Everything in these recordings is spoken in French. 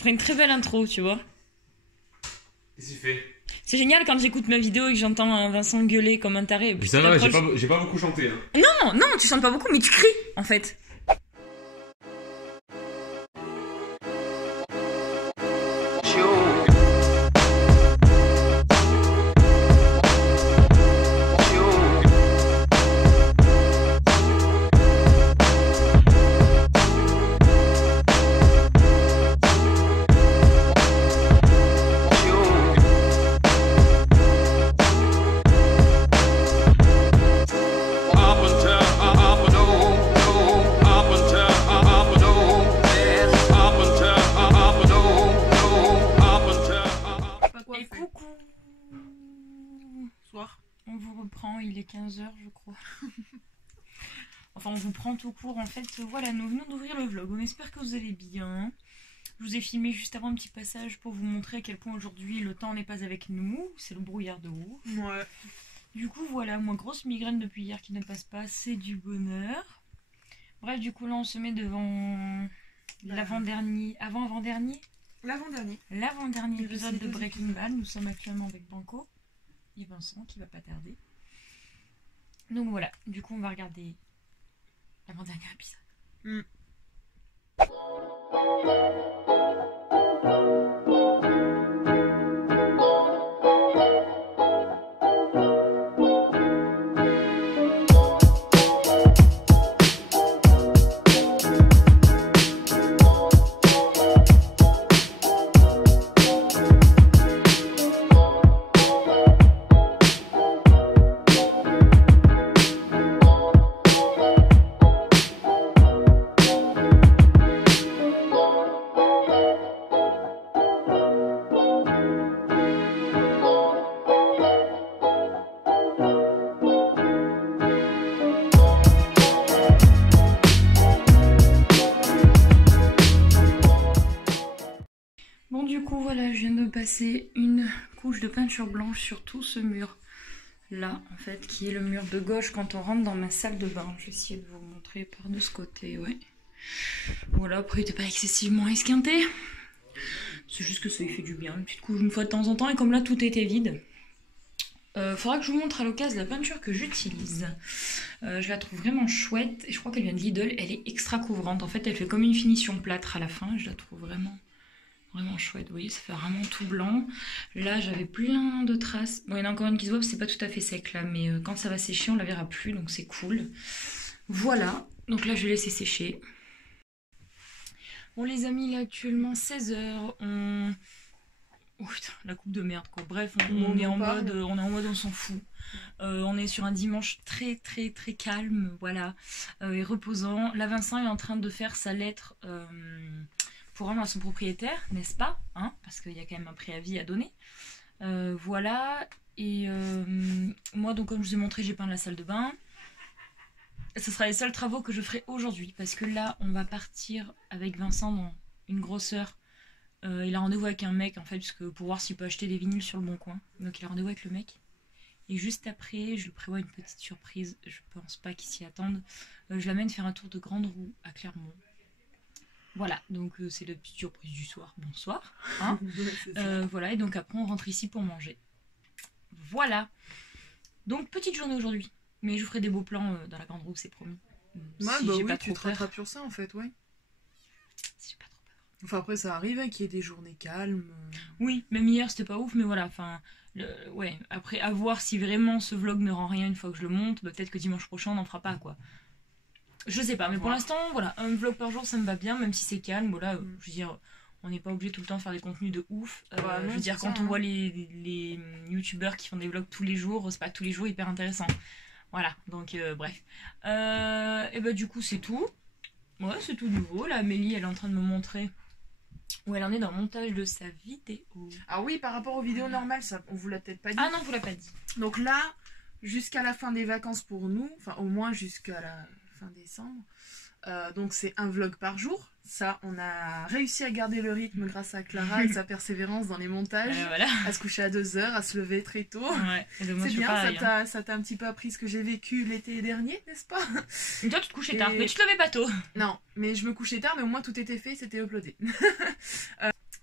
ferait une très belle intro, tu vois. Qu'est-ce qu'il fait? C'est génial quand j'écoute ma vidéo et que j'entends Vincent gueuler comme un taré. Mais ça va, j'ai pas beaucoup chanté. Hein. Non, non, tu chantes pas beaucoup, mais tu cries, en fait. On vous reprend, il est 15 h je crois. Enfin on vous prend tout court en fait. Voilà, nous venons d'ouvrir le vlog, on espère que vous allez bien. Je vous ai filmé juste avant un petit passage pour vous montrer à quel point aujourd'hui le temps n'est pas avec nous. C'est le brouillard de ouf. Ouais. Du coup voilà, moi grosse migraine depuis hier qui ne passe pas, c'est du bonheur. Bref, du coup là on se met devant l'avant-dernier, avant-avant-dernier L'avant-dernier épisode de Breaking Bad. Nous sommes actuellement avec Banco et Vincent qui va pas tarder. Donc voilà, du coup on va regarder l'avant-dernier épisode. Bon du coup voilà, je viens de passer une couche de peinture blanche sur tout ce mur là en fait, qui est le mur de gauche quand on rentre dans ma salle de bain. Je vais essayer de vous montrer par de ce côté, ouais. Voilà, après il n'était pas excessivement esquinté. C'est juste que ça lui fait du bien, une petite couche une fois de temps en temps, et comme là tout était vide. Faudra que je vous montre à l'occasion la peinture que j'utilise. Je la trouve vraiment chouette, et je crois qu'elle vient de Lidl, elle est extra couvrante. En fait elle fait comme une finition plâtre à la fin, je la trouve vraiment chouette. Vous voyez, ça fait vraiment tout blanc. Là j'avais plein de traces. Bon, il y en a encore une qui se voit, c'est pas tout à fait sec là, mais quand ça va sécher on la verra plus, donc c'est cool. Voilà, donc là je vais laisser sécher. Bon les amis, là actuellement 16 h, oh putain, la coupe de merde quoi. Bref, on est en mode on s'en fout. On est sur un dimanche très calme, voilà, et reposant. Là Vincent est en train de faire sa lettre pour rendre à son propriétaire, n'est-ce pas, hein, parce qu'il y a quand même un préavis à donner. Voilà, et moi donc comme je vous ai montré, j'ai peint la salle de bain. Ce sera les seuls travaux que je ferai aujourd'hui, parce que là on va partir avec Vincent dans une grosse heure. Il a rendez-vous avec un mec en fait, puisque pour voir s'il peut acheter des vinyles sur le bon coin. Donc il a rendez-vous avec le mec. Et juste après, je lui prévois une petite surprise. Je pense pas qu'il s'y attende. Je l'amène faire un tour de grande roue à Clermont. Voilà, donc c'est la petite surprise du soir. Bonsoir. Hein. Voilà, et donc après on rentre ici pour manger. Voilà. Donc petite journée aujourd'hui. Mais je vous ferai des beaux plans dans la grande roue, c'est promis. Ouais, si bah oui, tu te rattrapes sur ça en fait, ouais. Si j'ai pas trop peur. Enfin après ça arrive hein, qu'il y ait des journées calmes. Oui, même hier c'était pas ouf, mais voilà, enfin... ouais, après à voir si vraiment ce vlog ne rend rien une fois que je le monte, bah, peut-être que dimanche prochain on n'en fera pas quoi. Je sais pas, mais pour l'instant, voilà, un vlog par jour ça me va bien, même si c'est calme, voilà, je veux dire, on n'est pas obligé tout le temps de faire des contenus de ouf. Non, je veux dire, quand on voit les youtubeurs qui font des vlogs tous les jours, c'est pas tous les jours hyper intéressant. Voilà, donc bref. Et bah du coup c'est tout. Ouais, c'est tout nouveau. Là, Amélie, elle est en train de me montrer où elle en est dans le montage de sa vidéo. Ah oui, par rapport aux vidéos normales, ça, on vous l'a peut-être pas dit. Ah non, vous l'a pas dit. Donc là, jusqu'à la fin des vacances pour nous, enfin au moins jusqu'à la fin décembre, donc c'est un vlog par jour. Ça, on a réussi à garder le rythme grâce à Clara et sa persévérance dans les montages, voilà. À se coucher à 2 h, à se lever très tôt. Ouais, c'est bien, pareil, ça t'a un petit peu appris ce que j'ai vécu l'été dernier, n'est-ce pas? Mais toi, tu te couchais tard, mais tu te levais pas tôt. Non, mais je me couchais tard, mais au moins tout était fait, c'était uploadé.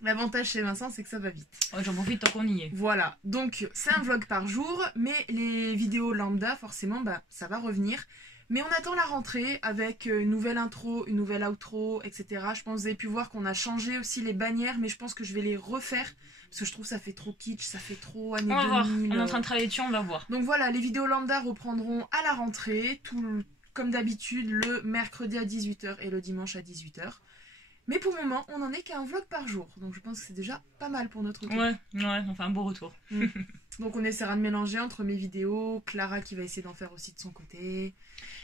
L'avantage chez Vincent, c'est que ça va vite. Ouais, j'en profite tant qu'on y est. Voilà, donc c'est un vlog par jour, mais les vidéos lambda, forcément, bah, ça va revenir. Mais on attend la rentrée avec une nouvelle intro, une nouvelle outro, etc. Je pense que vous avez pu voir qu'on a changé aussi les bannières, mais je pense que je vais les refaire. Parce que je trouve que ça fait trop kitsch, ça fait trop années 2000. On va voir, on est en train de travailler dessus, on va voir. Donc voilà, les vidéos lambda reprendront à la rentrée, comme d'habitude, le mercredi à 18 h et le dimanche à 18 h. Mais pour le moment, on n'en est qu'à un vlog par jour. Donc je pense que c'est déjà pas mal pour notre tour. Ouais, on fait un beau retour. Donc on essaiera de mélanger entre mes vidéos, Clara qui va essayer d'en faire aussi de son côté.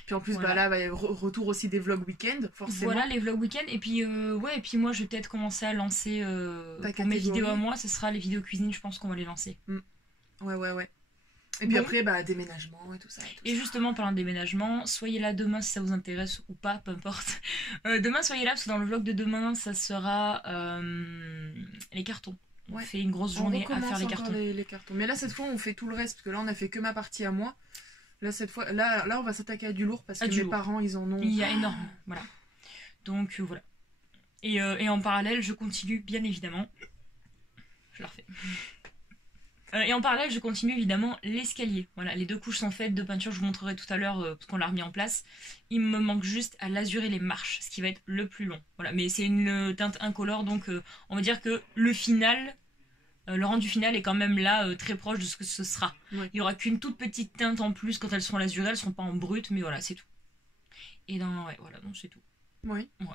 Puis en plus, voilà. Bah là, bah, retour aussi des vlogs week-end, forcément. Voilà, les vlogs week-end. Et puis, ouais, et puis moi, je vais peut-être commencer à lancer pour mes vidéos à moi. Ce sera les vidéos cuisine, je pense qu'on va les lancer. Ouais. Et puis après, bah, déménagement et tout ça. Et justement, parlant de déménagement, soyez là demain si ça vous intéresse ou pas, peu importe. Demain, soyez là, parce que dans le vlog de demain, ça sera les cartons. On fait une grosse journée à faire les cartons. Les cartons. Mais là, cette fois, on fait tout le reste, parce que là, on a fait que ma partie à moi. Là, cette fois, là on va s'attaquer à du lourd, parce que mes parents, ils en ont... Il y a énorme, voilà. Donc, voilà. Et en parallèle, je continue, bien évidemment... Je la refais. Et en parallèle, je continue évidemment l'escalier. Voilà, les 2 couches sont faites de peinture, je vous montrerai tout à l'heure parce qu'on l'a remis en place. Il me manque juste à lazurer les marches, ce qui va être le plus long. Voilà, mais c'est une teinte incolore, donc on va dire que le final, le rendu final est quand même là très proche de ce que ce sera. Ouais. Il n'y aura qu'une toute petite teinte en plus quand elles seront lasurées, elles ne seront pas en brut, mais voilà, c'est tout. Et dans, ouais, voilà, donc c'est tout. Oui. Ouais.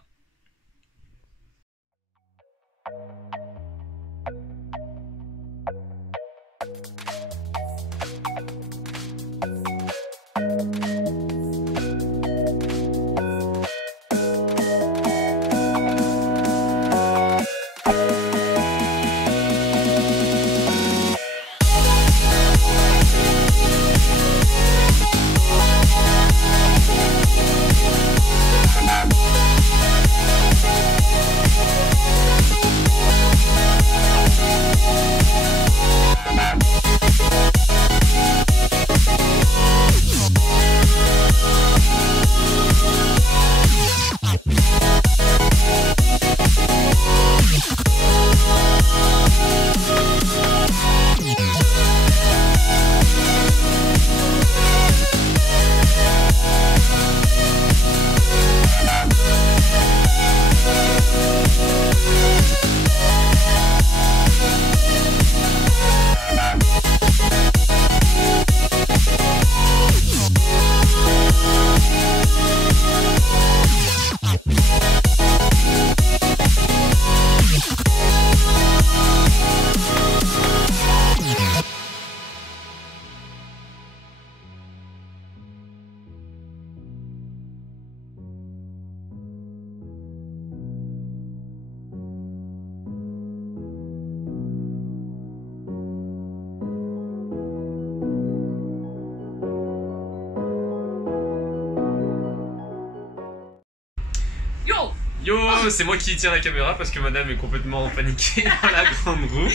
Yo, c'est moi qui tiens la caméra parce que madame est complètement paniquée dans la grande roue.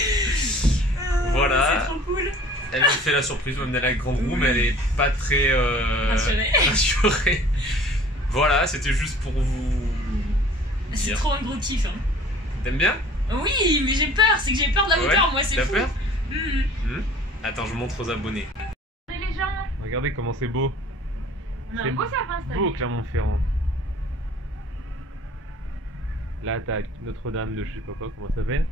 Voilà. C'est trop cool. Elle me fait la surprise de m'amener à la grande roue, mais elle est pas très rassurée. Voilà, c'était juste pour vous. C'est trop un gros kiff. Hein. T'aimes bien? Oui, mais j'ai peur, c'est que j'ai peur de la hauteur, moi, c'est fou. T'as peur? Attends, je montre aux abonnés. Regardez les gens. Regardez comment c'est beau. On a un beau sapin, cette beau, Clermont-Ferrand. Là, t'as Notre-Dame de je sais pas quoi, comment ça s'appelle.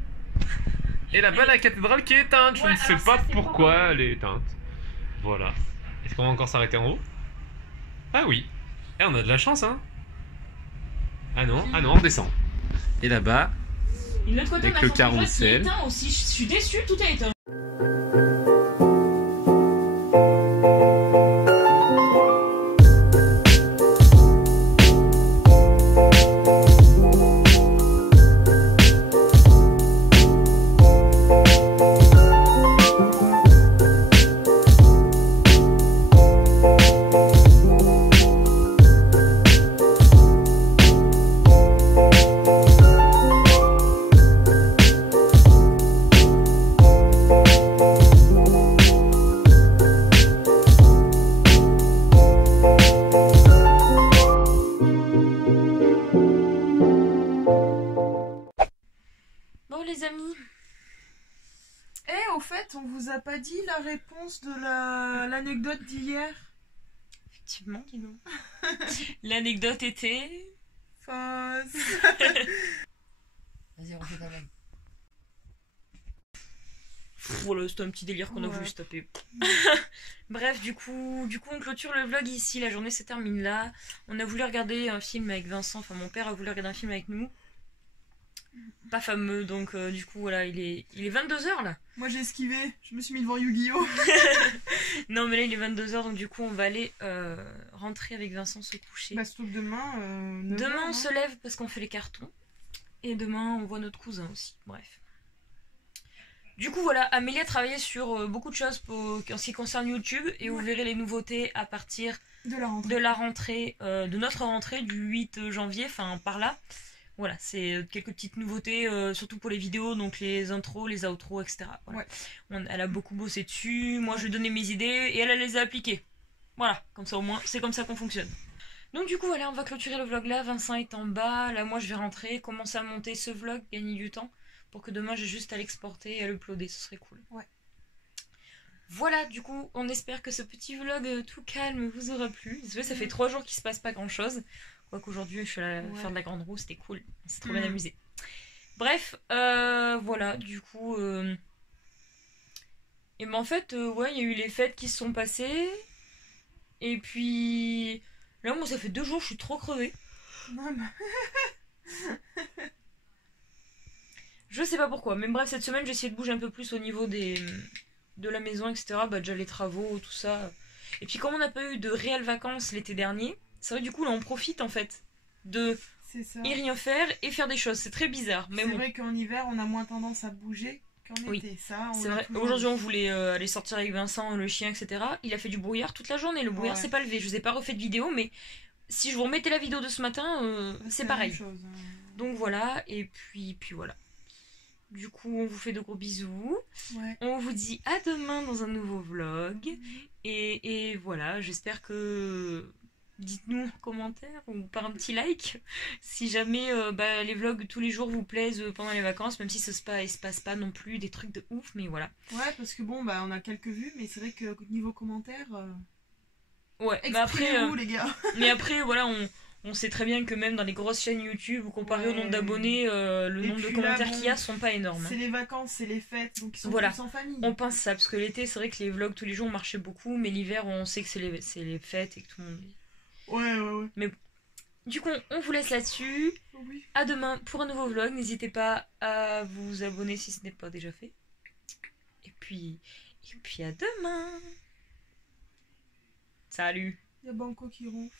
Et là-bas, la cathédrale qui est éteinte. Je ne sais pas pourquoi elle est éteinte. Voilà. Est-ce qu'on va encore s'arrêter en haut? Ah oui. Eh, on a de la chance, hein. Ah non, on descend. Et là-bas, avec le carrousel. Aussi. Je suis déçue, tout est éteint. Eh, au fait, on vous a pas dit la réponse de l'anecdote d'hier? Effectivement, dis donc. L'anecdote était... Fausse. Vas-y, refais ta blague. Voilà, c'était un petit délire qu'on a voulu se taper. Bref, du coup, on clôture le vlog ici. La journée se termine là. On a voulu regarder un film avec Vincent. Enfin, mon père a voulu regarder un film avec nous. Pas fameux, donc du coup, voilà, il est 22h là. Moi j'ai esquivé, je me suis mis devant Yu-Gi-Oh! Non, mais là il est 22h, donc du coup, on va aller rentrer avec Vincent se coucher. Bah, surtout que demain. Demain, on se lève parce qu'on fait les cartons. Et demain, on voit notre cousin aussi. Bref. Du coup, voilà, Amélie a travaillé sur beaucoup de choses en ce qui concerne YouTube. Et vous verrez les nouveautés à partir de la rentrée, de notre rentrée du 8 janvier, enfin par là. Voilà, c'est quelques petites nouveautés, surtout pour les vidéos, donc les intros, les outros, etc. Voilà. Elle a beaucoup bossé dessus, moi je lui ai donné mes idées et elle les a appliquées. Voilà, comme ça au moins, c'est comme ça qu'on fonctionne. Donc du coup, voilà, on va clôturer le vlog là, Vincent est en bas, là moi je vais rentrer, commencer à monter ce vlog, gagner du temps, pour que demain j'ai juste à l'exporter et à l'uploader, ce serait cool. Ouais. Voilà, du coup, on espère que ce petit vlog tout calme vous aura plu. Ça fait 3 jours qu'il se passe pas grand chose. Quoique aujourd'hui, je suis allée faire de la grande roue, c'était cool. On s'est trop bien amusé. Bref, voilà, du coup. Et ben en fait, ouais, il y a eu les fêtes qui se sont passées. Et puis. Là, moi, ça fait 2 jours, je suis trop crevée. Non, mais... Je sais pas pourquoi. Mais bref, cette semaine, j'ai essayé de bouger un peu plus au niveau de la maison, etc. Bah, déjà les travaux, tout ça. Et puis, comme on n'a pas eu de réelles vacances l'été dernier. C'est vrai, du coup, là, on profite en fait de et rien faire et faire des choses. C'est très bizarre. Mais c'est vrai qu'en hiver, on a moins tendance à bouger qu'en été. Ça, c'est vrai. Aujourd'hui, on voulait aller sortir avec Vincent, le chien, etc. Il a fait du brouillard toute la journée. Le brouillard s'est pas levé. Je vous ai pas refait de vidéo, mais si je vous remettais la vidéo de ce matin, c'est pareil. Donc voilà. Et puis voilà. Du coup, on vous fait de gros bisous. On vous dit à demain dans un nouveau vlog. Et voilà, j'espère que... Dites-nous en commentaire ou par un petit like si jamais les vlogs tous les jours vous plaisent pendant les vacances, même si il se passe pas non plus des trucs de ouf, mais voilà. Ouais, parce que bon, on a quelques vues, mais c'est vrai que niveau commentaires... Ouais, mais après... les gars. Mais après, voilà, on sait très bien que même dans les grosses chaînes YouTube, comparé au nombre d'abonnés, le nombre de commentaires qu'il y a sont pas énormes. C'est les vacances, c'est les fêtes, donc ils sont tous en famille. On pense ça, parce que l'été, c'est vrai que les vlogs tous les jours marchaient beaucoup, mais l'hiver, on sait que c'est les fêtes et que tout le monde... Ouais. Mais du coup, on vous laisse là-dessus. Oui. À demain pour un nouveau vlog. N'hésitez pas à vous abonner si ce n'est pas déjà fait. Et puis à demain. Salut. Il y a Banco qui ronfle.